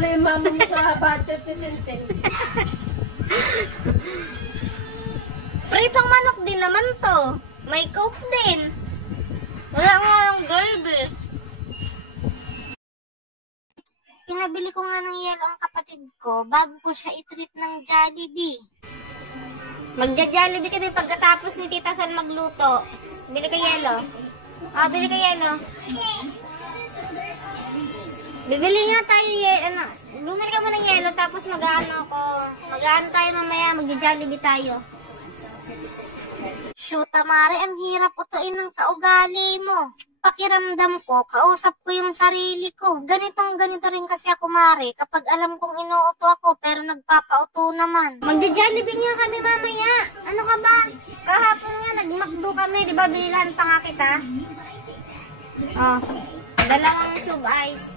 tuloy yung mama mo sa budget pinintay. Pritong manok din naman to. May coke din. Wala nga yung gravy. Pinabili ko nga ng yelo ang kapatid ko bago ko siya i-treat ng Jollibee. Magja-Jollibee kami pagkatapos ni Tita Sol magluto. Bili ka yelo. Bili ka yelo. Bibili nga tayo yelo. Bumili ka mo ng yelo tapos mag-aano tayo mamaya, magja-Jollibee tayo. Shoot, Mare, ang hirap utuin ng kaugali mo. Pakiramdam ko, kausap ko yung sarili ko. Ganito rin kasi ako, Mare, kapag alam kong inuuto ako pero nagpapauto naman. Magja-Jollibee nga kami mamaya. Ano ka ba? Kahapon nga, nag-McDo kami, di ba bilihan pa nga kita? Dalawang tube ice.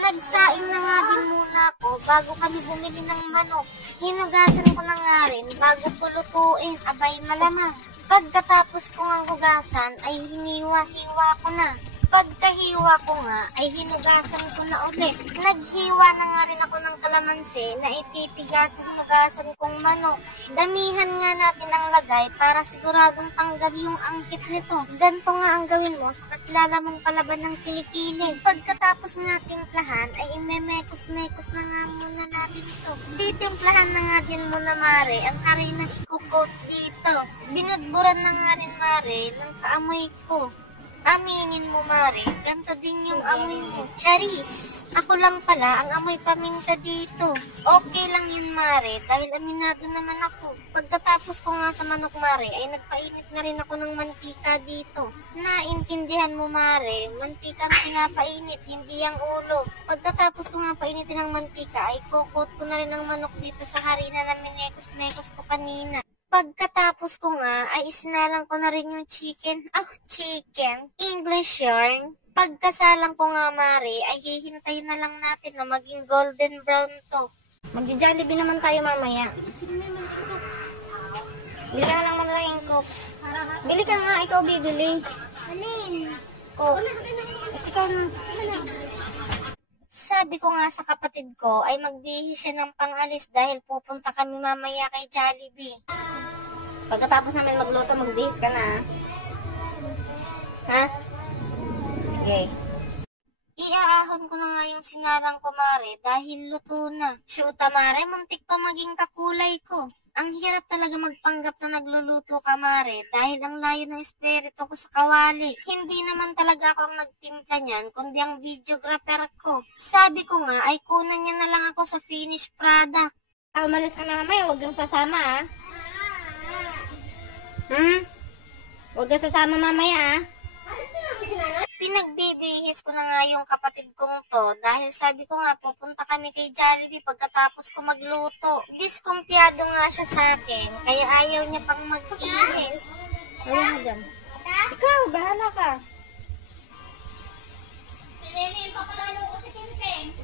Nagsaing na nga din muna ako bago kami bumili ng manok. Hinugasan ko na nga rin bago ko lutuin, abay malamang. Pagkatapos ko ng hugasan ay hiniwa-hiwa ko na. Pagkahiwa ko nga ay hinugasan ko na ulit. Naghiwa na nga rin ako ng kalamansi na ipipiga sa hinugasan kong manok. Damihan nga natin ang lagay para siguradong tanggal yung anghit nito. Ganto nga ang gawin mo sa kakilala mong palaban ng kilikili. Pagkatapos nga timplahan ay imemekos-mekos na nga muna natin ito. Titimplahan na nga din muna, Mare, ang harinang ikukot dito. Binudburan na nga rin, Mare, ng kaamoy ko. Aminin mo, Mare, ganito din yung amoy mo. Charis! Ako lang pala ang amoy paminta dito. Okay lang yun, Mare, dahil aminado naman ako. Pagkatapos ko nga sa manok, Mare, ay nagpainit na rin ako ng mantika dito. Naintindihan mo, Mare, mantika ang pinapainit, hindi ang ulo. Pagkatapos ko nga painitin ng mantika, ay kukot ko na rin ang manok dito sa harina na minekos-mekos ko kanina. Pagkatapos ko nga, ay isinalang ko na rin yung chicken. Chicken. English yarn. Pagkasalang ko nga, Mare, ay hihintayin na lang natin na maging golden brown to. Magja-Jollibee naman tayo mamaya. Bili ka lang muna yung coke. Bili ka nga, ikaw bibili. Alin? Coke. Ikaw na. Sabi ko nga sa kapatid ko ay magbihis siya ng pangalis dahil pupunta kami mamaya kay Jollibee. Pagkatapos namin magluto, magbihis ka na. Ha? Okay. Iaahon ko na nga yung sinarang ko, Mare, dahil luto na. Shoot, Mare, muntik pa maging kakulay ko. Ang hirap talaga magpanggap na nagluluto ka, Mare, dahil ang layo ng espiritu ko sa kawali. Hindi naman talaga ako ang nagtimpla niyan, kundi ang videographer ko. Sabi ko nga, ay kunan niya na lang ako sa finished product. Umalis ka na mamaya, huwag kang sasama, ha? Huwag kang sasama mamaya, ha? Pinagbibihis ko na nga yung kapatid kong to dahil sabi ko nga pupunta kami kay Jollibee pagkatapos ko magluto. Diskumpiyado nga siya sa akin kaya ayaw niya pang magbihis. Ayaw mo dyan. Ikaw, bahala ka.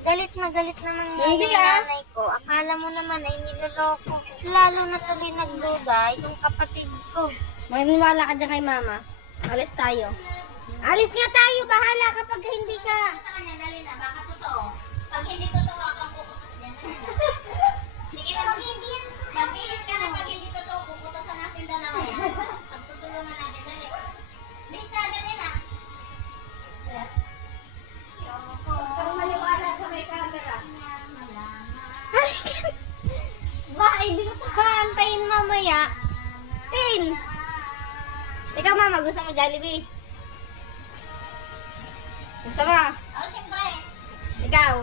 Galit naman niya yung nanay ko. Akala mo naman ay niloloko. Lalo na tuloy nagduda yung kapatid ko. Maniwala ka dyan kay mama. Alis tayo. Alis nga tayo, bahala kapag hindi ka. Sa kanya, dali na, baka totoo. Pag hindi totoo, ako ang puputos niya. Sige na, mag-inis ka na, pag hindi totoo, puputosan natin dalawa yan. Pagtutulungan natin, dali. Bilis na, dali na. Pag maliwala sa may camera. Ba, hindi ko pa antayin mamaya. Tin! Ikaw, mama, gusto mo Jollibee? Gusto mo? Oo, siyempre. Ikaw?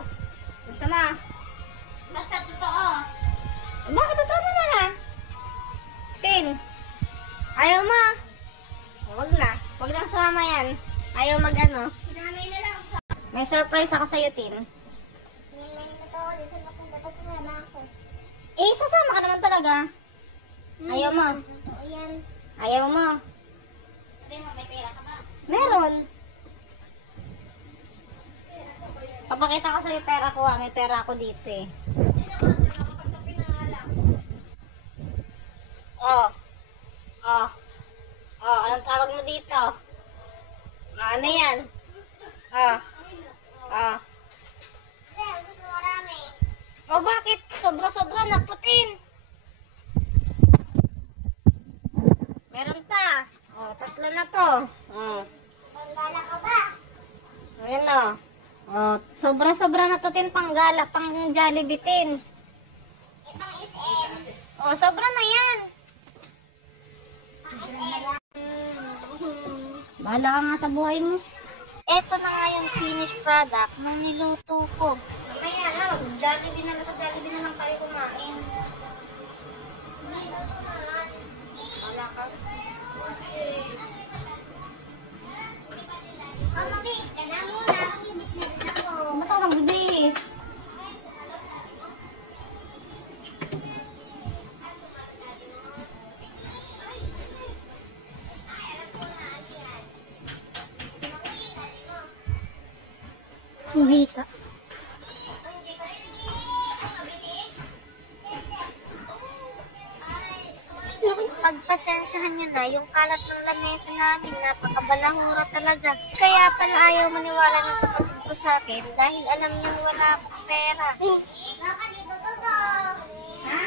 Gusto mo? Basta totoo. Bakit totoo naman, ha? Tin? Ayaw mo? Wag na. Wag lang sumama yan. Ayaw mag-ano. Sinamay na lang. May surprise ako sa'yo, Tin. May totoo. Dito na kung dapat sumama ako. Eh, sasama ka naman talaga. Ayaw mo? Totoo yan. Ayaw mo? Sabi mo, may pera ka ba? Meron. Papakita ko sa'yo pera ko, ha. May pera ako dito, eh. Anong tawag mo dito? Ano yan? Oh, sobra-sobra na to tin panggala, pang Jollibee tin. Itong SM. Oh, sobra na yan. Bahala ka nga sa buhay mo. Ito na nga yung finished product ng niluto ko. Kaya na, Jollibee na lang sa Jollibee na lang tayo kumain. Wala ka. Oh, mabit ka na muna. Mabibit na rin ako. Ba't ako magbibis? Chubita. Pagpasensyahan nyo na yung kalat ng lamesa namin, napakabalahura talaga. Kaya pala ayaw maniwala ng kapatid ko sa akin dahil alam niya wala akong pera. Baka dito to. Ha?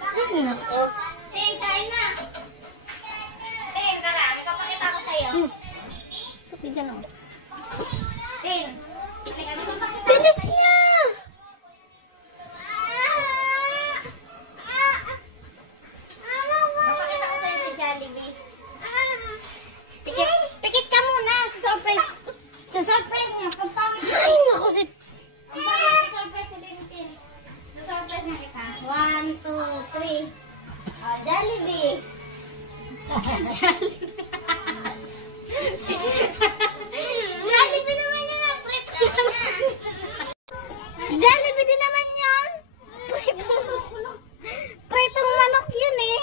Bakit nako? Ting, kain na. Ting, tara, may kapakita ko sa'yo. Sabi dyan o. Ting. Bilis niya! Napakita ko sa'yo sa Jollibee. Pikit ka muna! Sa-surprise niya. Pagpawid niya. Ay, naku si... Sa-surprise ni Bintin. Sa-surprise niya kita. 1, 2, 3. Oh, Jollibee. Jollibee naman yun ang prito. Jollibee din naman yun. Pritong manok yun eh.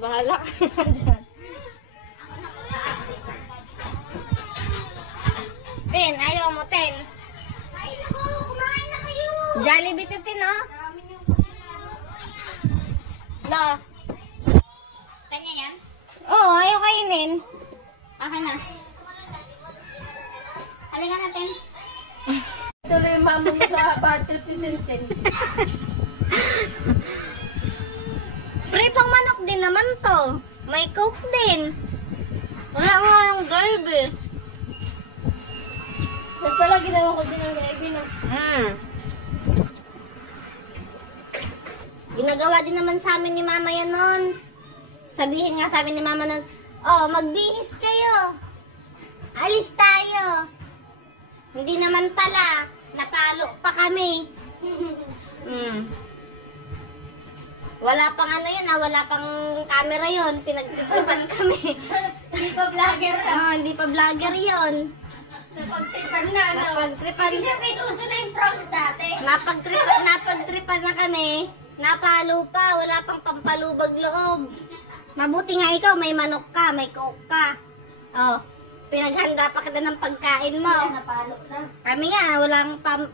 Bahala ka na dyan. Ten, ayaw mo, Ten. Ay, naku, kumain na kayo. Jollibee to, Ten, oh. Lo. Kanya yan? Oo, ayaw kainin. Akin na. Halika natin. Tuloy yung mama mo sa bad trip ni Tintin. Pritong manok din naman to. May coke din. Wala mo yung gravy. Ba't pala ginawa ko din ang gravy, no? Ginagawa din naman sa amin ni mama yan nun. Sabihin nga sa amin ni mama nun, oh, magbihis kayo. Alis tayo. Hindi naman pala. Napalo pa kami. Wala pang ano yun, wala pang camera yun. Pinagtitripan kami. Hindi pa vlogger na. Hindi pa vlogger yun. Napagtripan na, no? Napagtripan. Kasi pinuso na yung prank dati. Napagtripan na kami. Napalo pa, wala pang pampalubag loob. Mabuti nga ikaw, may manok ka, may coke ka. Oh, pinaghanda pa kita ng pagkain mo. Napalo na. Kami nga,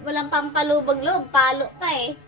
walang pampalubag loob, palo pa eh.